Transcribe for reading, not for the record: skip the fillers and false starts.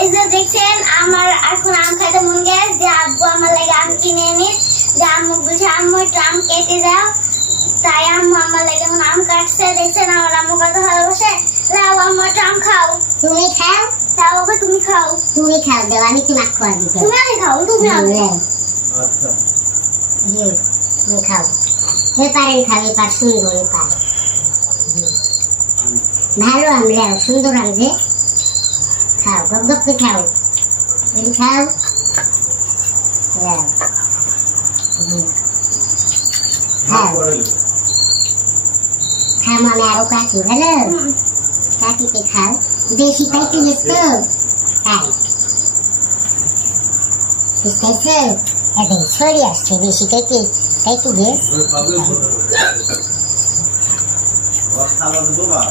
এই যে দেখছেন আমার এখন আম খাইতে মন গেছে, যে আব্বু আমার লাগে আম কিনে এনিস, যে আম্মু বলছে আম্মু একটু আম কেটে দাও, তাই আম্মু আমার লাগে এখন আম কাটছে। দেখছেন আমার আম্মু কত ভালোবাসে। লাও আম্মু একটু আম খাও। তুমি খাও, তাও বাবা তুমি খাও। তুমি খাও, দাও আমি তোমাকে খাওয়া দিব। তুমি আগে খাও, তুমি আগে। আচ্ছা ইয়ে, তুমি খাও। এপারেন খাও, এপার সুন্দর এপার। ভালো আম লেও, সুন্দর আম যে। খাও, গপ গপ করে খাও। এটি খাও। লেও। খাও, খাও আমি আরো কাটি, ভালো? কাটিতে খাও। বেশি পাইতে তো তাই বুঝতেছে। এদের সরি আসছে বেশি খাইতে খাইতে দিয়ে। খাবার দেবো বা